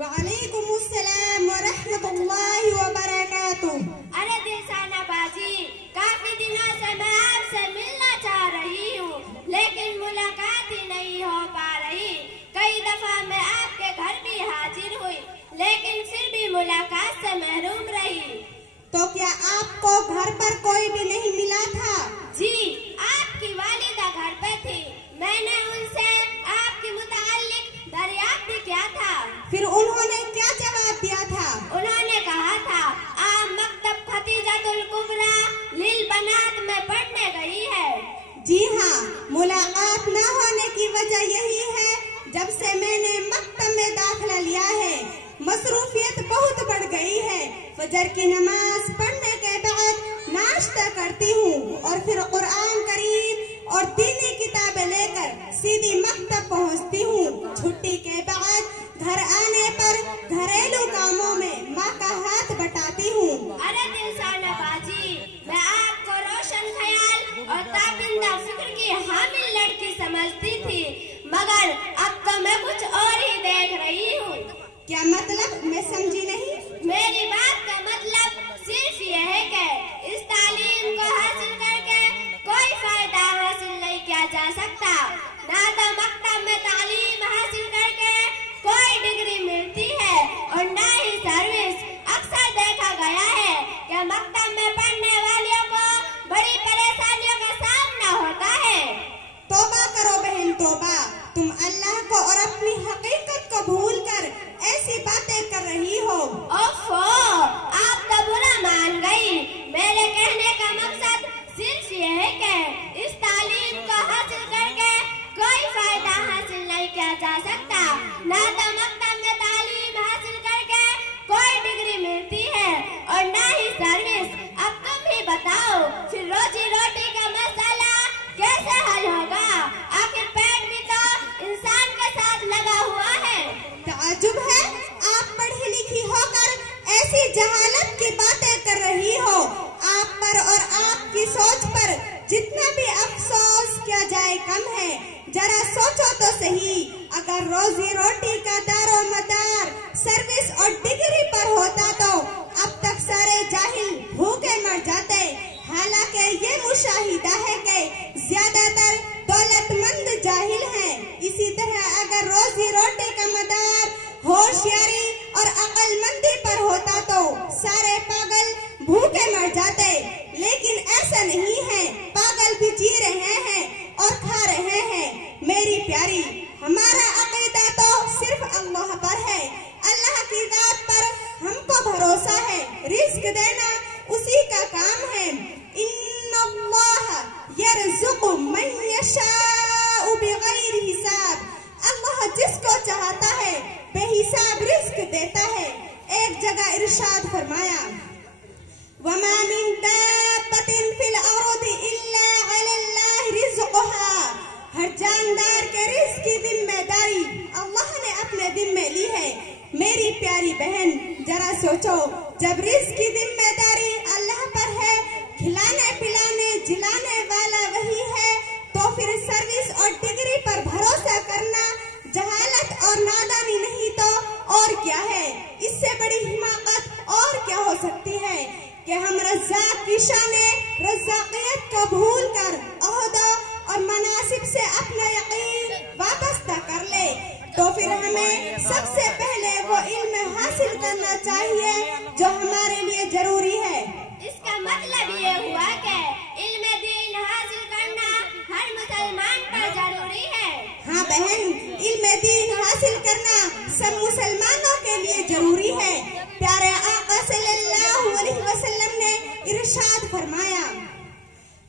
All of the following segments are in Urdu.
وعلیکم السلام ورحمۃ اللہ وبرکاتہ۔ ارے دلشانہ باجی، کافی دنوں سے میں آپ سے ملنا چاہ رہی ہوں، لیکن ملاقات ہی نہیں ہو پا رہی۔ کئی دفعہ میں آپ کے گھر بھی حاضر ہوئی، لیکن پھر بھی ملاقات سے محروم رہی۔ تو کیا آپ کو گھر پر کوئی بھی نہیں ملا تھا؟ جی، آپ کی والدہ گھر پہ تھی، میں نے ان سے آپ کے متعلق دریافت بھی کیا تھا۔ پھر انہوں نے کیا جواب دیا تھا؟ انہوں نے کہا تھا آپ مکتب ختیجۃ الکبریٰ للبنات میں پڑھنے گئی ہے۔ جی ہاں، ملاقات نہ ہونے کی وجہ یہی ہے، جب سے میں نے مکتب میں داخلہ لیا ہے مصروفیت بہت بڑھ گئی ہے۔ فجر کی نماز پڑھنے کے بعد ناشتہ کرتی ہوں اور پھر قرآن کریم اور دینی کتابیں لے کر سیدھی مکتب پہنچتی ہوں۔ چھٹی کے بعد گھر آنے پر گھریلو کاموں میں ماں کا ہاتھ بٹاتی ہوں۔ ارے دلشانہ باجی، میں آپ کو روشن خیال اور تابندہ فکر کی حامل لڑکی سمجھتی تھی، مگر اب تو میں کچھ اور ہی دیکھ رہی ہوں۔ کیا مطلب؟ میں سمجھی نہیں۔ میری بات کا مطلب صرف یہ ہے کہ اس تعلیم کو حاصل کر کے کوئی فائدہ حاصل نہیں کیا جا سکتا، نہ تو مکتب میں تعلیم حاصل کر کے کوئی ڈگری ملتی ہے اور نہ ہی سروس۔ اکثر دیکھا گیا ہے کہ مکتب میں پڑھنے والوں کو بڑی پریشانیوں کا سامنا ہوتا ہے۔ توبہ کرو بہن توبہ، تم اللہ کو اور اپنی حقیقت کو بھول کر ایسی باتیں کر رہی ہو۔ اوفو، آپ تو برا مان گئی۔ میرے کہنے کا مقصد صرف یہ ہے کہ اس تعلیم کو حاصل کر کے کوئی فائدہ حاصل نہیں کیا جا سکتا، نہ تو مکتب میں تعلیم حاصل کر کے کوئی ڈگری ملتی ہے اور نہ ہی سروس۔ اب تم ہی بتاؤ، پھر روزی روٹی کا مسئلہ کیسے حل ہوگا؟ آخر پیٹ بھی تو انسان کے ساتھ لگا ہوا ہے۔ تعجب ہے، آپ پڑھی لکھی ہو کر ایسی جہالت کی باتیں کر رہی ہو۔ آپ پر اور آپ کی سوچ پر جتنا بھی افسوس کیا جائے کم ہے۔ ذرا سوچو تو صحیح، اگر روزی روٹی کا دار و مدار سروس اور ڈگری پر ہوتا تو اب تک سارے جاہل بھوکے مر جاتے۔ حالانکہ یہ مشاہدہ ہے کہ زیادہ تر دولت مند جاہل ہیں۔ اسی طرح اگر روزی روٹی کا مدار ہوشیاری اور عقل مندی پر ہوتا تو سارے پاگل بھوکے مر جاتے، لیکن ایسا نہیں ہے۔ پاگل بھی جی رہے ہیں اور کھا رہے ہیں۔ میری پیاری، ہمارا عقیدہ تو صرف اللہ پر ہے، اللہ کی ذات پر ہم کو بھروسہ ہے۔ رزق دینا اسی کا کام ہے۔ ان اللہ یرزق من یشاء بغیر حساب، اللہ جس کو چاہتا ہے بے حساب رزق دیتا ہے۔ ایک جگہ ارشاد فرمایا، وَمَا مِن دَابَّةٍ فِي الْأَرْضِ إِلَّا عَلَى اللَّهِ رِزْقُهَا، ہر جاندار کے رزق کی ذمہ داری اللہ نے اپنے ذمہ لی ہے۔ میری پیاری بہن، ذرا سوچو، جب رزق کی ذمہ داری اللہ پر ہے، کھلانے پلانے جلانے والا وہی ہے، تو پھر سروس اور ڈگری پر بھروسہ کرنا جہالت اور نادانی نہیں تو اور کیا ہے؟ اس سے بڑی حماقت اور کیا ہو سکتی ہے کہ ہم رزاق کی شان رزاقیت کو بھول کر عہدوں اور مناصب سے اپنا یقین وابستہ کر لے۔ تو پھر ہمیں سب سے پہلے وہ علم حاصل کرنا چاہیے جو ہمارے لیے ضروری ہے۔ اس کا مطلب یہ ہوا کہ علم دین حاصل کرنا ہر مسلمان پر ضروری ہے۔ ہاں بہن، علم دین حاصل کرنا سب مسلمانوں کے لیے ضروری ہے۔ پیارے آقا صلی اللہ علیہ وسلم نے ارشاد فرمایا،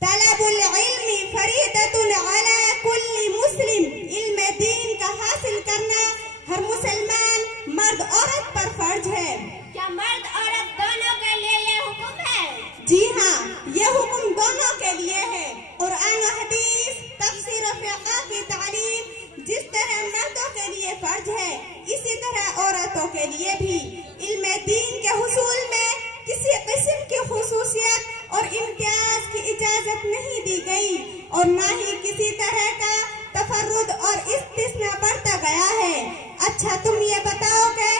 طلب العلم فریضۃ علی کل مسلم، علم دین کا حاصل کرنا ہر مسلمان مرد عورت پر فرض ہے۔ کیا مرد عورت دونوں کے لیے یہ حکم ہے؟ جی ہاں، یہ حکم دونوں کے لیے ہے۔ قرآن و حدیث، تفسیر و فقہ کی تعلیم جس طرح مردوں کے لیے فرض ہے، اسی طرح عورتوں کے لیے بھی۔ علم دین کے حصول میں کسی قسم کی خصوصیت اور امتیاز کی اجازت نہیں دی گئی اور نہ ہی کسی طرح کا تفرد اور استثناء برتا گیا ہے۔ اچھا تم یہ بتاؤ کہ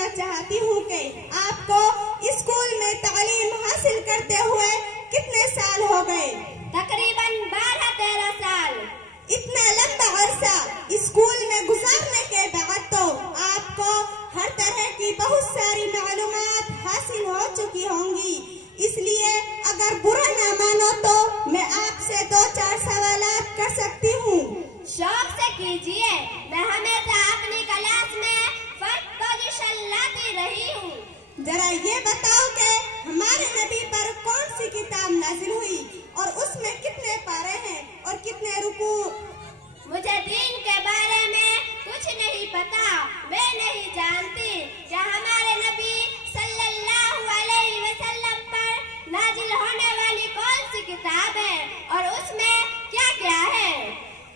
کرنا چاہتی ہوں کہ آپ کو اسکول میں تعلیم حاصل کرتے ہوئے کتنے سال ہو گئے؟ تقریباً 12-13 سال۔ اتنا لمبا عرصہ اسکول میں گزارنے کے بعد تو آپ کو ہر طرح کی بہت ساری معلومات حاصل ہو چکی ہوں گی، اس لیے اگر برا نہ مانو تو میں آپ سے 2-4 سوالات کر سکتی ہوں؟ شوق سے کیجیے، میں ہمیشہ اپنی کلاس میں فرسٹ پوزیشن لاتی رہی ہوں۔ ذرا یہ بتاؤ کہ ہمارے نبی پر کون سی کتاب نازل ہوئی اور اس میں کتنے پارے ہیں اور کتنے رکوع؟ مجھے دین کے بارے میں کچھ نہیں پتا، میں نہیں جانتی کہ ہمارے نبی صلی اللہ علیہ وسلم پر نازل ہونے والی کون سی کتاب ہے اور اس میں کیا کیا ہے۔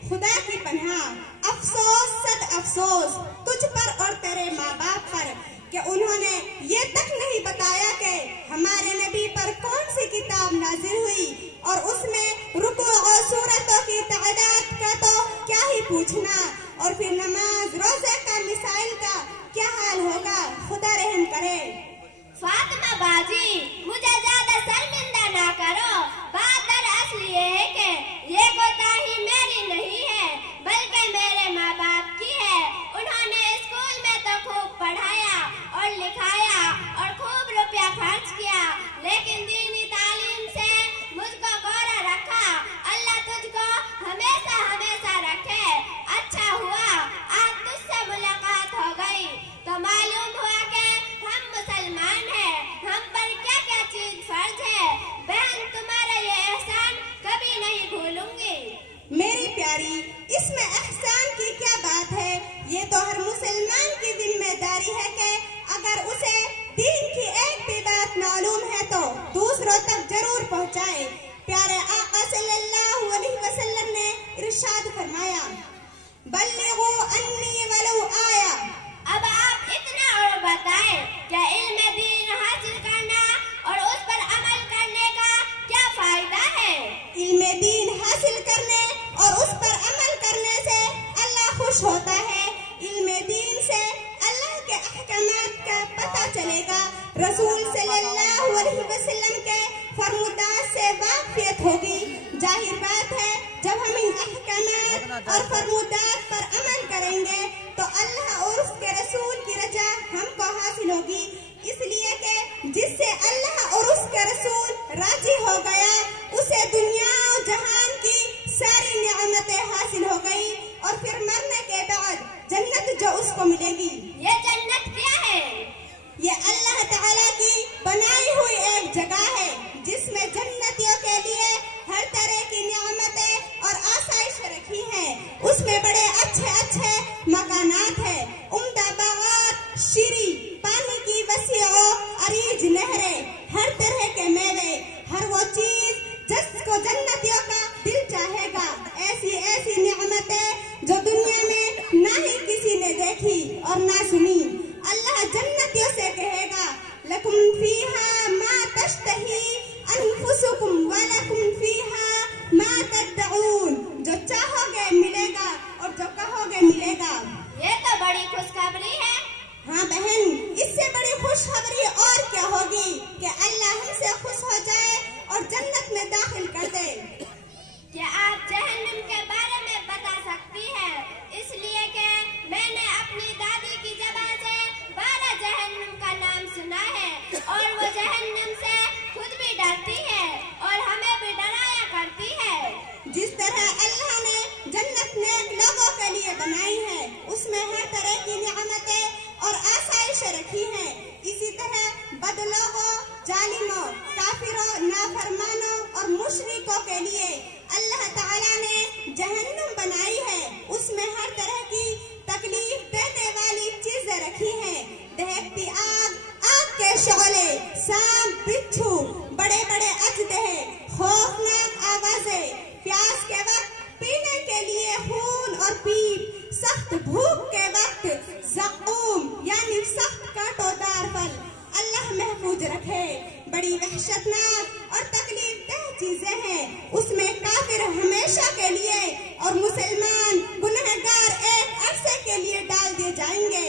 خدا کی پناہ، افسوس صد افسوس تجھ پر اور تیرے ماں باپ پر کہ انہوں نے یہ تک نہیں بتایا کہ ہمارے نبی پر کون سی کتاب نازل ہوئی اور اس میں رکوع اور سورتوں کی تعداد کا تو کیا ہی پوچھنا، اور پھر نماز روزے کا مسائل کا کیا حال ہوگا۔ خدا رحم کرے۔ فاطمہ باجی، مجھے زیادہ شرمندہ نہ کرو، بات دراصل یہ ہے کہ یہ کوتاہی میری نہیں ہے بلکہ میرے ماں باپ کی ہے۔ انہوں نے اسکول میں تو خوب پڑھایا اور لکھایا اور خوب روپیہ خرچ کیا، لیکن دینی تعلیم سے مجھ کو گورا رکھا۔ اللہ تجھ کو ہمیشہ ہمیشہ رکھے۔ اچھا ہوا آج تجھ سے ملاقات ہو گئی تو معلوم ہوا کہ ہم مسلمان ہیں، ہم پر کیا کیا چیز فرض ہے۔ بہن، تمہارا یہ احسان کبھی نہیں بھولوں گی۔ میری پیاری، اس میں احسان کی کیا بات ہے؟ یہ تو ہر مسلمان کی ذمہ داری ہے کہ اگر اسے دین کی ایک بھی بات معلوم ہے تو دوسروں تک ضرور پہنچائے۔ پیارے آقا صلی اللہ علیہ وسلم نے ارشاد فرمایا، بلغوا انی ولو آیا۔ اب آپ اتنا اور بتائیں کہ علم دین حاصل کرنا اور اس پر عمل کرنے کا کیا فائدہ ہے؟ علم دین حاصل کرنے اور اس پر عمل کرنے سے اللہ خوش ہوتا ہے۔ علم دین سے اللہ کے احکامات کا پتہ چلے گا، رسول صلی اللہ علیہ وسلم کے فرمودات سے واقفیت ہوگی۔ ظاہر بات ہے جب ہم ان احکامات اور فرمودات پر عمل کریں گے تو اللہ اور اس کے رسول کی رضا ہم کو حاصل ہوگی، اس لیے کہ جس سے اللہ اور اس کے رسول راضی ہو گیا اسے دنیا اور جہان کی ساری نعمتیں حاصل ہو گئی، اور پھر مرنے کے بعد جنت جو اس کو ملے گی۔ یہ جنت کیا ہے؟ یہ اللہ تعالیٰ کی بنائی ہوئی ایک جگہ ہے جس میں جنتیوں کے لیے ہر طرح کی نعمتیں اور آسائشیں رکھی ہیں۔ اس میں بڑے اچھے اچھے مکانات ہیں، عمدہ باغات، شیریں پانی کی وسیع و عریض نہریں، ہر طرح کے میوے، ہر وہ چیز جس کو جنتیوں کا دل چاہے گا۔ ایسی ایسی نعمتیں جو دنیا میں نہ ہی کسی نے دیکھی اور نہ سنی۔ اللہ جنتیوں سے کہے گا، لکم فیہا ما تشتہی انفسکم ولکم فیہا ما تدعون۔ جو چاہو گے ملے گا اور جو کہو گے ملے گا۔ یہ تو بڑی خوشخبری ہے۔ ہاں بہن، اس سے بڑی خوشخبری اور کیا ہوگی کہ اللہ ہم سے خوش ہو جائے اور جنت میں داخل کر دے۔ کیا آپ جہنم کے بارے میں بتا سکتی ہیں؟ اس لیے کہ میں نے اپنی دادی کی زبان سے 12 جہنم کا نام سنا ہے، اور وہ جہنم سے خود بھی ڈرتی ہے اور ہمیں بھی ڈرایا کرتی ہے۔ جس طرح اللہ نے جنت نیک لوگوں کے لیے بنائی ہے، اس میں ہر طرح کی نعمتیں اور آسائشیں رکھی ہیں، اسی طرح بد لوگوں، ظالموں، کافروں، نافرمانوں اور مشرکوں کے لیے اللہ تعالیٰ نے جہنم بنائی ہے۔ اس میں ہر طرح کی تکلیف دینے والی چیزیں رکھی ہیں، دہکتی آگ، آگ کے شعلے، سانپ، بچھو، بڑے بڑے اژدہے، خوفناک آوازیں، پیاس کے وقت پینے کے لیے خون اور پیپ، سخت بھوک کے وقت زقوم یعنی سخت کانٹوں دار پھل۔ اللہ محفوظ رکھے۔ بڑی وحشتناک اور تکلیف دہ چیزیں ہیں، اس میں کافر ہمیشہ کے لیے اور مسلمان گنہگار ایک عرصے کے لیے ڈال دیے جائیں گے۔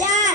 4।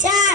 4।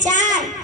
4।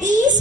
30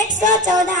114।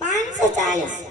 540।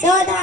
14।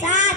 7।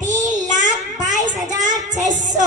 3,22,600।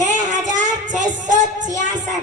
6,666।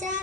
4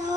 2,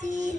3,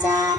4,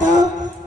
2,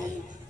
3,